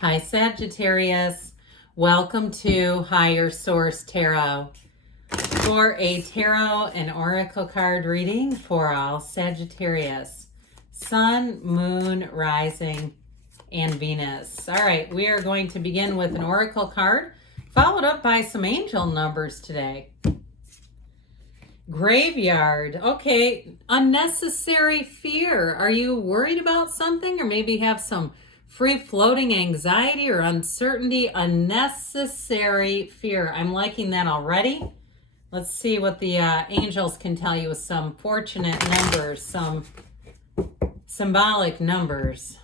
Hi, Sagittarius. Welcome to Higher Source Tarot for a tarot and oracle card reading for all Sagittarius. Sun, Moon, Rising, and Venus. All right, we are going to begin with an oracle card, followed up by some angel numbers today. Graveyard. Okay, unnecessary fear. Are you worried about something or maybe have some free-floating anxiety or uncertainty? Unnecessary fear. I'm liking that already. Let's see what the angels can tell you with some fortunate numbers, some symbolic numbers.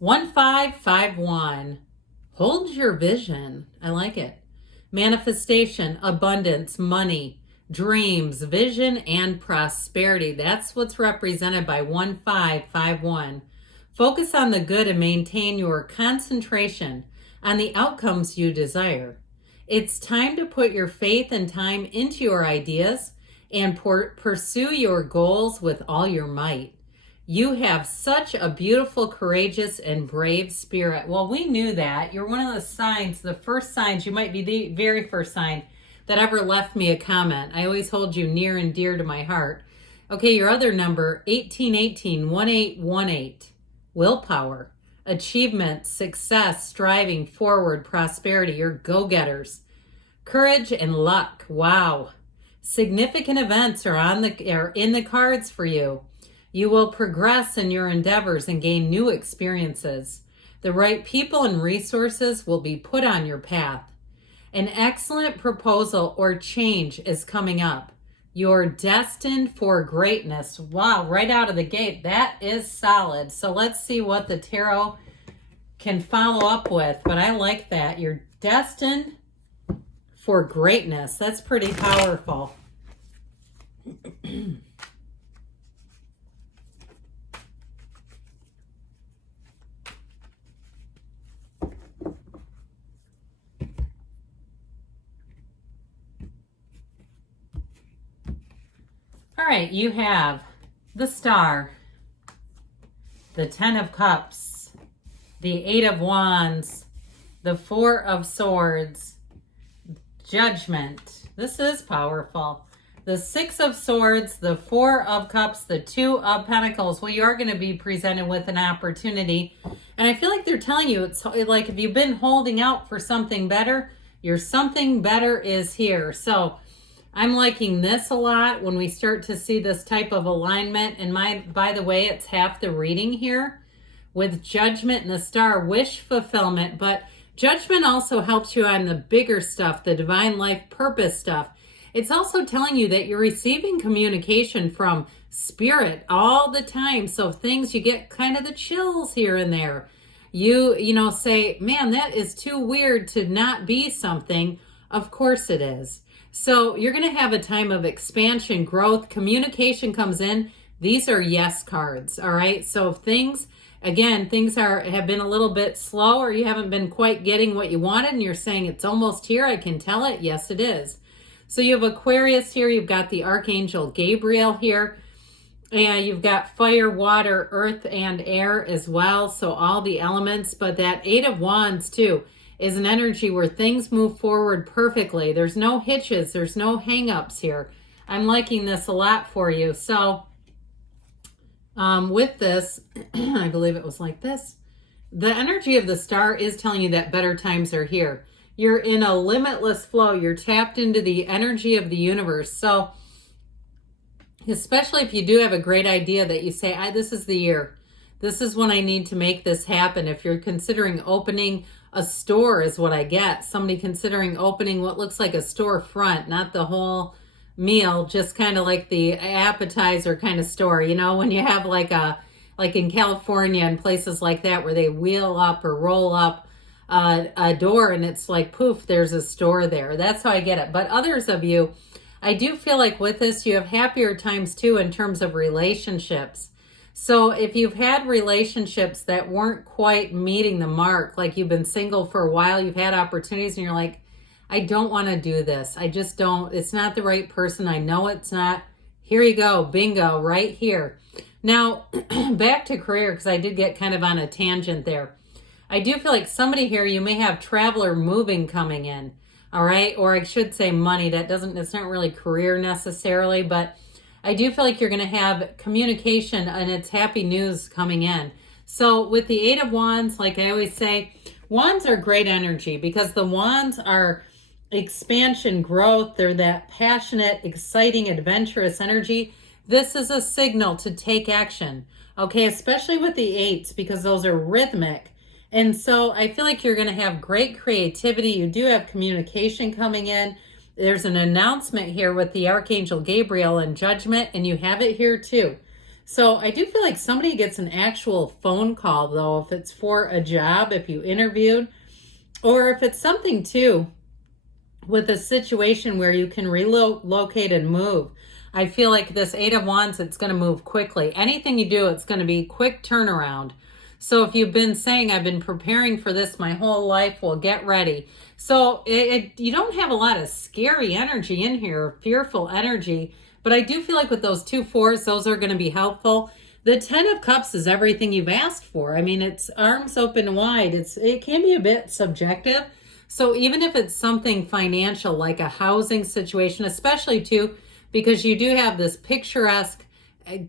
1551. Hold your vision. I like it. Manifestation, abundance, money, dreams, vision, and prosperity. That's what's represented by 1551. Focus on the good and maintain your concentration on the outcomes you desire. It's time to put your faith and time into your ideas and pursue your goals with all your might. You have such a beautiful, courageous, and brave spirit. Well, we knew that. You're one of the signs, the first signs, you might be the very first sign that ever left me a comment. I always hold you near and dear to my heart. Okay, your other number, 1818, 1818. Willpower, achievement, success, striving, forward, prosperity. You're go-getters. Courage and luck. Wow. Significant events are in the cards for you. You will progress in your endeavors and gain new experiences. The right people and resources will be put on your path. An excellent proposal or change is coming up. You're destined for greatness. Wow, right out of the gate, that is solid. So let's see what the tarot can follow up with. But I like that. You're destined for greatness. That's pretty powerful. All right, you have the Star, the Ten of Cups, the Eight of Wands, the Four of Swords, Judgment. This is powerful. The Six of Swords, the Four of Cups, the Two of Pentacles. Well, you are going to be presented with an opportunity. And I feel like they're telling you, it's like if you've been holding out for something better, your something better is here. So I'm liking this a lot when we start to see this type of alignment. And by the way, it's half the reading here with Judgment and the Star, wish fulfillment. But Judgment also helps you on the bigger stuff, the divine life purpose stuff. It's also telling you that you're receiving communication from spirit all the time. So things, you get kind of the chills here and there. You know, say, man, that is too weird to not be something. Of course it is. So you're going to have a time of expansion, growth, communication comes in. These are yes cards, all right? So things, again, things have been a little bit slow or you haven't been quite getting what you wanted and you're saying it's almost here, I can tell it. Yes, it is. So you have Aquarius here. You've got the Archangel Gabriel here. And you've got fire, water, earth, and air as well. So all the elements. But that Eight of Wands too is an energy where things move forward perfectly. There's no hitches. There's no hang-ups here. I'm liking this a lot for you. So with this, I believe it was like this. The energy of the Star is telling you that better times are here. You're in a limitless flow. You're tapped into the energy of the universe. So especially if you do have a great idea that you say, this is the year. This is when I need to make this happen. If you're considering opening a store is what I get. Somebody considering opening what looks like a storefront, not the whole meal, just kind of like the appetizer kind of store. You know, when you have like in California and places like that where they wheel up or roll up a door and it's like, poof, there's a store there. That's how I get it. But others of you, I do feel like with this, you have happier times too in terms of relationships. So if you've had relationships that weren't quite meeting the mark, like you've been single for a while, you've had opportunities and you're like, I don't want to do this. I just don't, it's not the right person. I know it's not. Here you go. Bingo, right here. Now, back to career, because I did get kind of on a tangent there. I do feel like somebody here, you may have travel or moving coming in, all right? Or I should say money. It's not really career necessarily, but I do feel like you're going to have communication and it's happy news coming in. So with the Eight of Wands, like I always say, wands are great energy because the wands are expansion, growth. They're that passionate, exciting, adventurous energy. This is a signal to take action, okay? Especially with the eights because those are rhythmic. And so I feel like you're going to have great creativity. You do have communication coming in. There's an announcement here with the Archangel Gabriel and Judgment, and you have it here too. So I do feel like somebody gets an actual phone call, though, if it's for a job, if you interviewed, or if it's something too with a situation where you can relocate and move. I feel like this Eight of Wands, it's going to move quickly. Anything you do, it's going to be quick turnaround. So if you've been saying, I've been preparing for this my whole life, well, get ready. So you don't have a lot of scary energy in here, fearful energy, but I do feel like with those 2 4s, those are going to be helpful. The 10 of Cups is everything you've asked for. I mean, it's arms open wide. It can be a bit subjective. So even if it's something financial, like a housing situation, especially too, because you do have this picturesque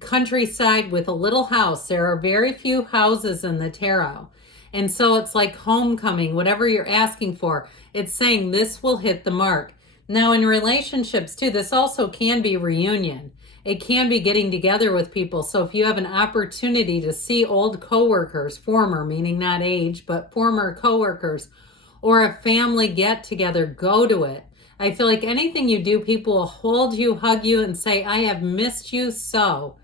countryside with a little house. There are very few houses in the tarot. And so it's like homecoming, whatever you're asking for. It's saying this will hit the mark. Now in relationships too, this also can be reunion. It can be getting together with people. So if you have an opportunity to see old coworkers, former, meaning not age, but former coworkers, or a family get together, go to it. I feel like anything you do, people will hold you, hug you, and say, I have missed you so.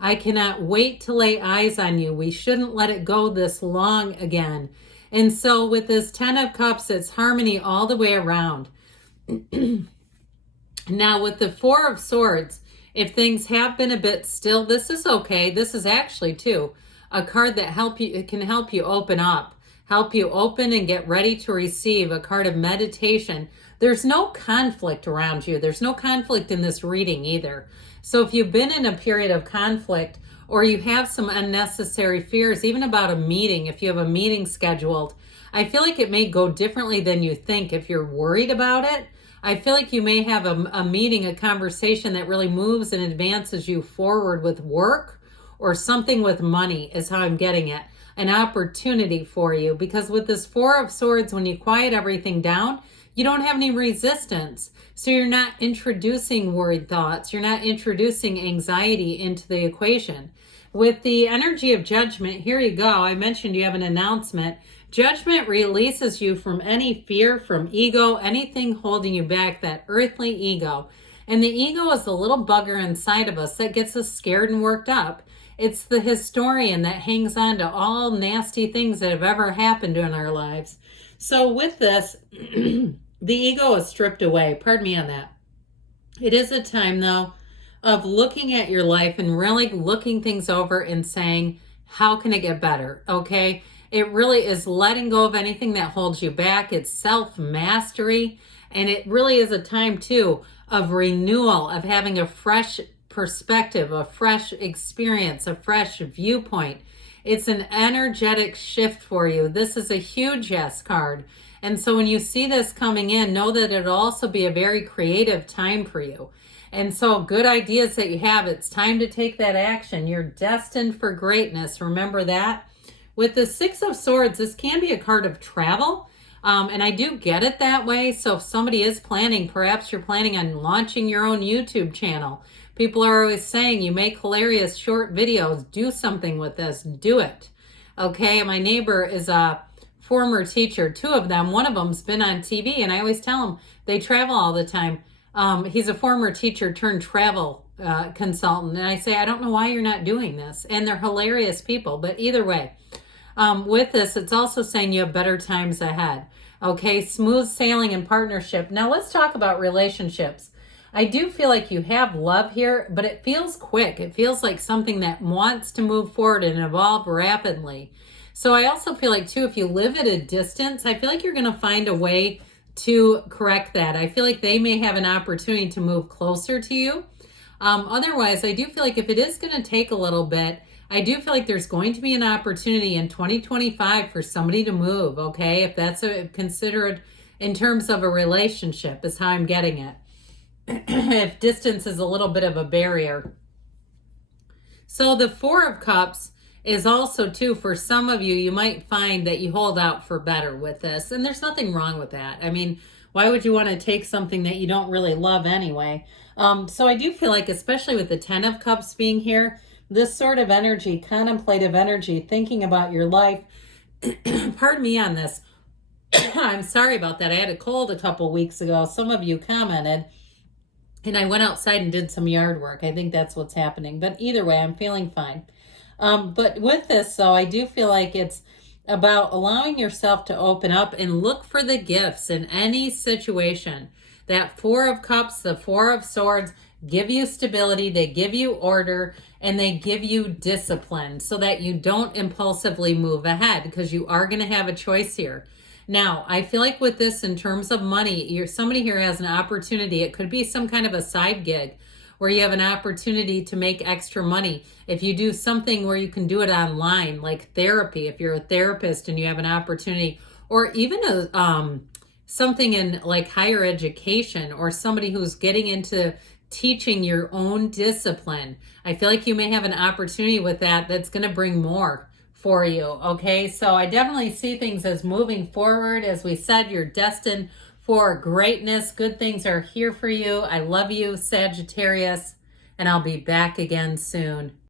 I cannot wait to lay eyes on you. We shouldn't let it go this long again. And so with this 10 of Cups, it's harmony all the way around. Now with the 4 of Swords, if things have been a bit still, this is okay. This is actually, too, a card that can help you open up. Help you open and get ready to receive, a card of meditation. There's no conflict around you. There's no conflict in this reading either. So if you've been in a period of conflict or you have some unnecessary fears, even about a meeting, if you have a meeting scheduled, I feel like it may go differently than you think if you're worried about it. I feel like you may have a meeting, a conversation that really moves and advances you forward with work or something with money is how I'm getting it. An opportunity for you, because with this 4 of Swords, when you quiet everything down, you don't have any resistance. So you're not introducing worried thoughts. You're not introducing anxiety into the equation. With the energy of Judgment, here you go. I mentioned you have an announcement. Judgment releases you from any fear, from ego, anything holding you back, that earthly ego. And the ego is the little bugger inside of us that gets us scared and worked up. It's the historian that hangs on to all nasty things that have ever happened in our lives. So with this, the ego is stripped away. Pardon me on that. It is a time, though, of looking at your life and really looking things over and saying, how can it get better? Okay? It really is letting go of anything that holds you back. It's self-mastery. And it really is a time, too, of renewal, of having a fresh perspective, a fresh experience, a fresh viewpoint. It's an energetic shift for you. This is a huge yes card. And so when you see this coming in, know that it'll also be a very creative time for you. And so good ideas that you have, it's time to take that action. You're destined for greatness. Remember that. With the 6 of Swords, this can be a card of travel. And I do get it that way. So if somebody is planning, perhaps you're planning on launching your own YouTube channel. People are always saying you make hilarious short videos. Do something with this. Do it. Okay. My neighbor is a former teacher. 2 of them. One of them's been on TV, and I always tell them they travel all the time. He's a former teacher turned travel consultant. And I say, I don't know why you're not doing this. And they're hilarious people. But either way, with this, it's also saying you have better times ahead. Okay. Smooth sailing and partnership. Now let's talk about relationships. I do feel like you have love here, but it feels quick. It feels like something that wants to move forward and evolve rapidly. So I also feel like, too, if you live at a distance, I feel like you're going to find a way to correct that. I feel like they may have an opportunity to move closer to you. Otherwise, I do feel like if it is going to take a little bit, I do feel like there's going to be an opportunity in 2025 for somebody to move, okay? If that's considered in terms of a relationship, is how I'm getting it. If distance is a little bit of a barrier. So the Four of Cups is also too, for some of you, you might find that you hold out for better with this. And there's nothing wrong with that. I mean, why would you want to take something that you don't really love anyway? So I do feel like, especially with the Ten of Cups being here, this sort of energy, contemplative energy, thinking about your life. Pardon me on this. I'm sorry about that. I had a cold a couple weeks ago. Some of you commented, and I went outside and did some yard work. I think that's what's happening. But either way, I'm feeling fine. But with this, though, I do feel like it's about allowing yourself to open up and look for the gifts in any situation. That Four of Cups, the Four of Swords, give you stability, they give you order, and they give you discipline so that you don't impulsively move ahead, because you are going to have a choice here. Now, I feel like with this, in terms of money, somebody here has an opportunity. It could be some kind of a side gig where you have an opportunity to make extra money. If you do something where you can do it online, like therapy, if you're a therapist and you have an opportunity, or even something in like higher education, or somebody who's getting into teaching your own discipline. I feel like you may have an opportunity with that that's going to bring more for you. Okay, so I definitely see things as moving forward. As we said, you're destined for greatness. Good things are here for you. I love you, Sagittarius, and I'll be back again soon.